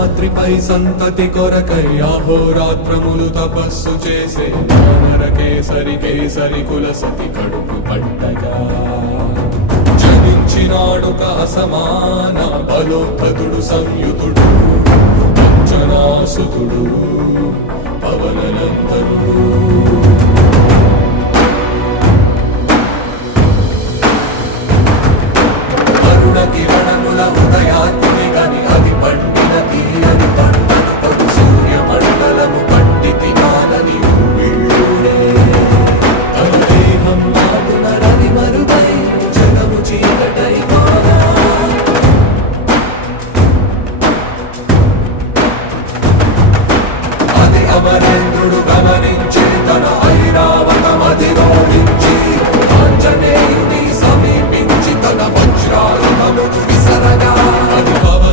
శేషాద్రిపై సంతతి కొరకై అహోరాత్రములు తపస్సు చేసే వానర కేసరి కేసరి కుల సతి కడుపు పట్టగా జనించినాడొక అసమాన బలోద్ధతుడు సంయుతుడు అంజనాసుతుడు పవననందనుడు.